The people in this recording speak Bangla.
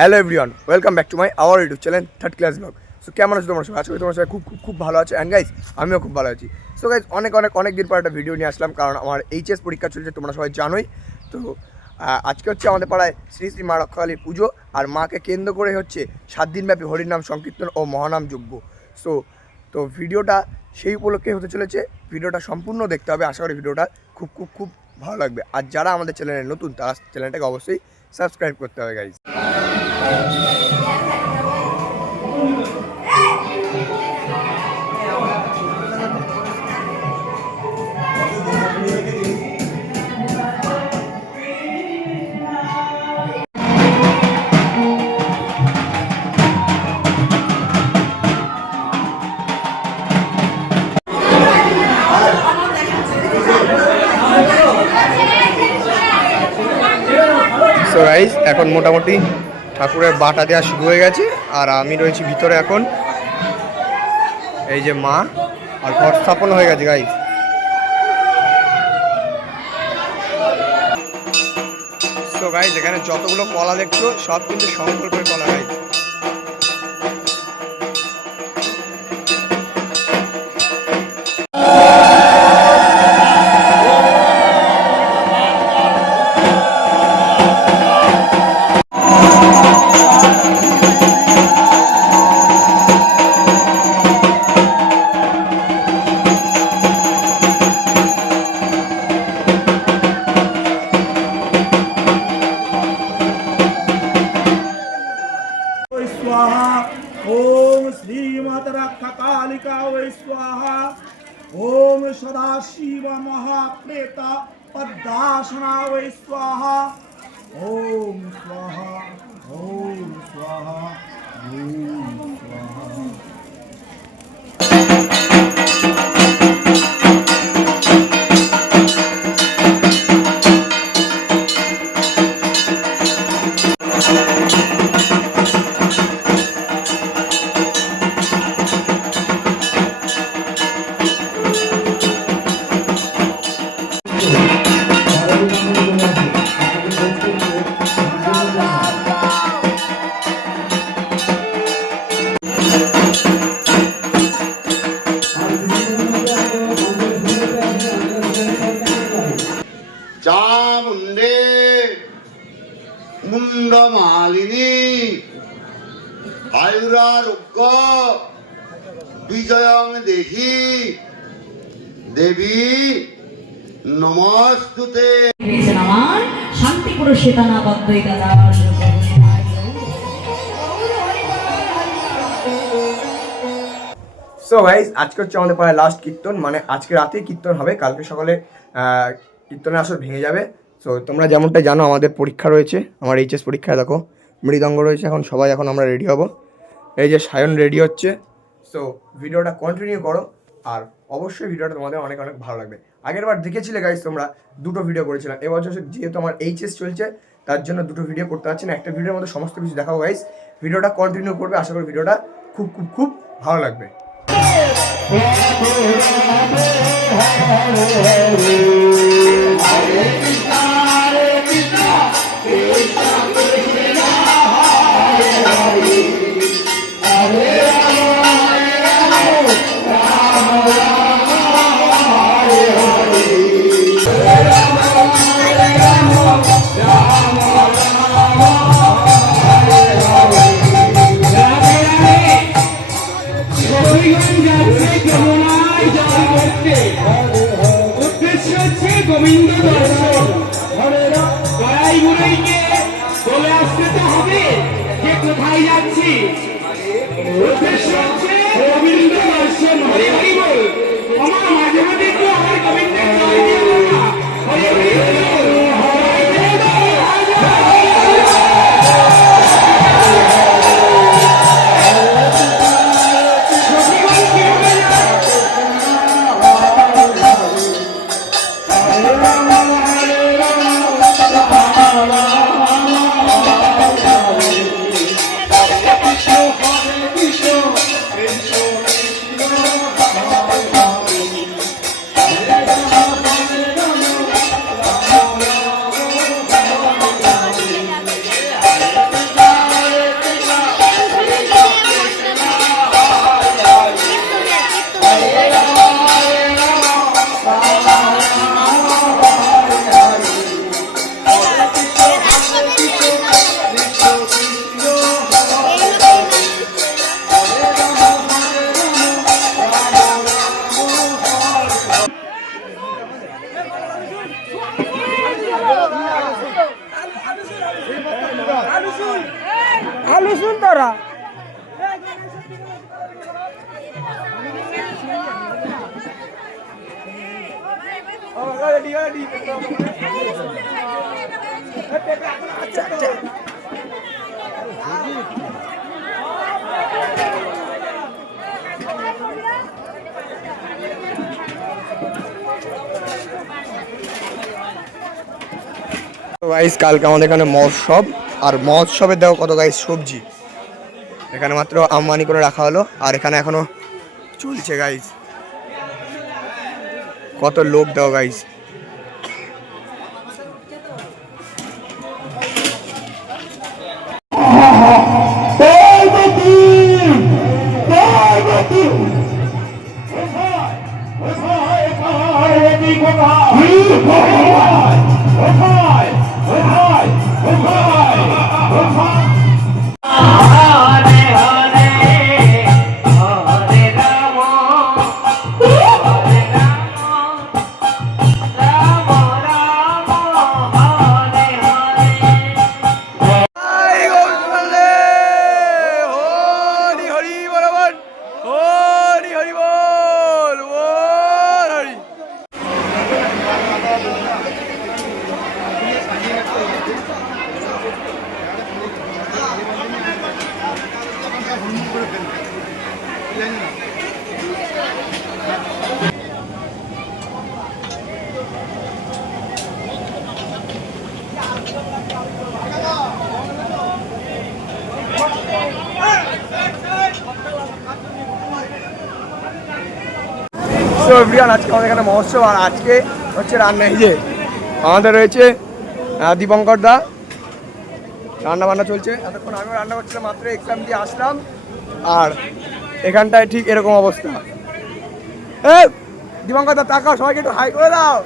Hello everyone, welcome back to my our YouTube channel third class blog. So কেমন আছো তোমরা সবাই? আজকে তোমার সবাই খুব ভালো আছে। অ্যান্ড গাইজ, আমিও খুব ভালো আছি। সো গাইজ, অনেক দিন পর একটা ভিডিও নিয়ে আসলাম, কারণ আমার এইচএস পরীক্ষা চলছে, তোমরা সবাই জানোই। তো আজকে হচ্ছে আমাদের পাড়ায় শ্রী শ্রী মা রক্ষাকালীর পুজো, আর মাকে কেন্দ্র করে হচ্ছে 7 দিনব্যাপী হরিনাম সংকীর্তন ও মহানাম যজ্ঞ। তো ভিডিওটা সেই উপলক্ষে হতে চলেছে। ভিডিওটা সম্পূর্ণ দেখতে হবে, আশা করি ভিডিওটা খুব ভালো লাগবে। আর যারা আমাদের চ্যানেলে নতুন, তারা চ্যানেলটাকে অবশ্যই সাবস্ক্রাইব করতে হবে গাইজ। সো গাইজ, এখন মোটামুটি ঠাকুরের বাটা দেওয়া শুরু হয়ে গেছে, আর আমি রয়েছি ভিতরে এখন। এই যে মা, আর ঘর স্থাপন হয়ে গেছে গাইজ। সো গাইজ, এখানে যতগুলো কলা দেখছো সব কিন্তু সংকল্পের কলা গাইজ। ओम श्रीमद्रक्षकालिका वै स्वाहा। ओम सदाशिव महाप्रेता पद्मासना वै स्वाहा। ओम स्वाहा ओम स्वाहा ओम स्वाहा। चामुंडे मुंडमालिनी आयुरारोग्य विजयं देहि देवी नमस्तुते। আমার শান্তি পুরুষে তানা বদ্ধই দাদা। সো গাইজ, আজকে হচ্ছে আমাদের পাড়ায় লাস্ট কীর্তন, মানে আজকে রাতেই কীর্তন হবে, কালকে সকালে কীর্তনের আসর ভেঙে যাবে। সো তোমরা যেমনটা জানো, আমাদের পরীক্ষা রয়েছে, আমার এইচএস পরীক্ষায় দেখো মৃদঙ্গ রয়েছে। এখন সবাই আমরা রেডি হব। এই যে সায়ন রেডি হচ্ছে। সো ভিডিওটা কন্টিনিউ করো, আর অবশ্যই ভিডিওটা তোমাদের অনেক ভালো লাগবে। আগের বার দেখেছিলে গাইজ, তোমরা দুটো ভিডিও করেছিলাম। এবছর যেহেতু আমার এইচএস চলছে, তার জন্য দুটো ভিডিও করতে পারছি না। একটা ভিডিওর মধ্যে সমস্ত কিছু দেখাবো গাইজ। ভিডিওটা কন্টিনিউ করবে, আশা করি ভিডিওটা খুব ভালো লাগবে। গোবিন্দ দর্শন গড়াই মুড়াইকে বলে আসতে তো হবে যে কোথায় যাচ্ছি। উদ্দেশ্য হচ্ছে গোবিন্দ দর্শন। হরি হরি বল। আমার মাঝে মাঝে একটু আমার গোবিন্দের জয় দিয়ে বল না। হরি হরি বল। গাইস কালকে আমাদের এখানে মহোৎসব, আর মহোৎসবের দেখো কত গাইস সবজি এখানে মাত্র আমদানি করে রাখা হলো, আর এখানে এখনো চলছে গাইস, কত লোক দাও গাইস। সো এভরিওয়ান, আজকে আমাদের এখানে মহোৎসব, আর আজকে হচ্ছে রান্না। এই যে আমাদের রয়েছে দীপঙ্কর দা, রান্না বান্না চলছে। এতক্ষণ আমিও রান্না করছিলাম, মাত্র এক্সাম দিয়ে আসলাম, আর এখানটায় ঠিক এরকম অবস্থা। দীপঙ্কর দা তাকাও, সবাইকে একটু হাই করে দাও।